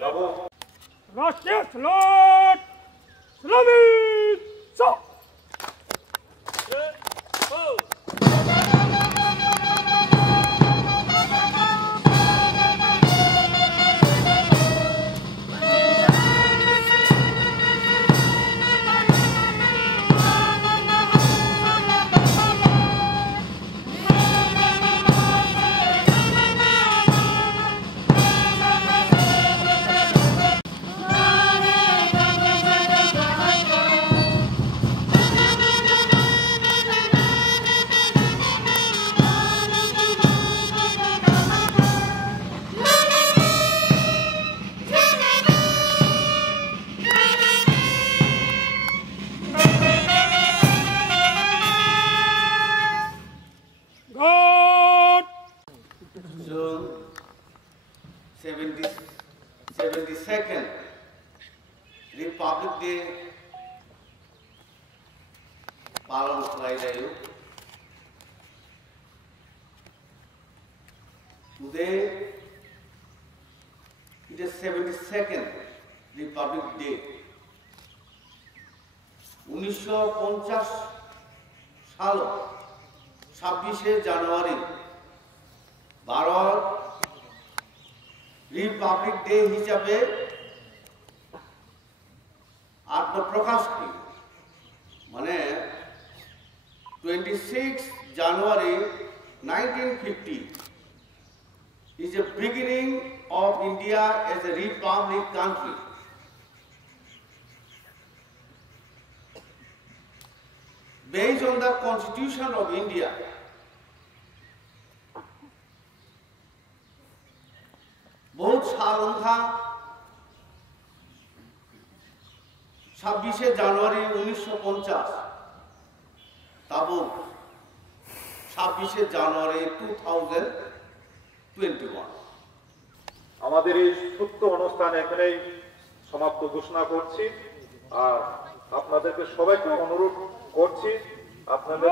राष्ट्रीय स्लॉट सलामी सो June 72nd Republic Day পালন করা যায়। Today it is 72nd Republic Day. 1950 সাল 26শে জানুয়ারি ভারত রিপাবলিক ডে হিসাবে আত্মপ্রকাশ করে, মানে 26 জানুয়ারি 1950 is the beginning of India as a republic country. Based on the Constitution of India, बहुत साल था 26শে জানুয়ারি 1950 तब 26শে জানুয়ারি 2021 আমাদের এই ছোট্ট অনুষ্ঠান এখানেই সমাপ্ত ঘোষণা করছি আর আপনাদেরকে সবাইকে অনুরোধ করছি আপনাদের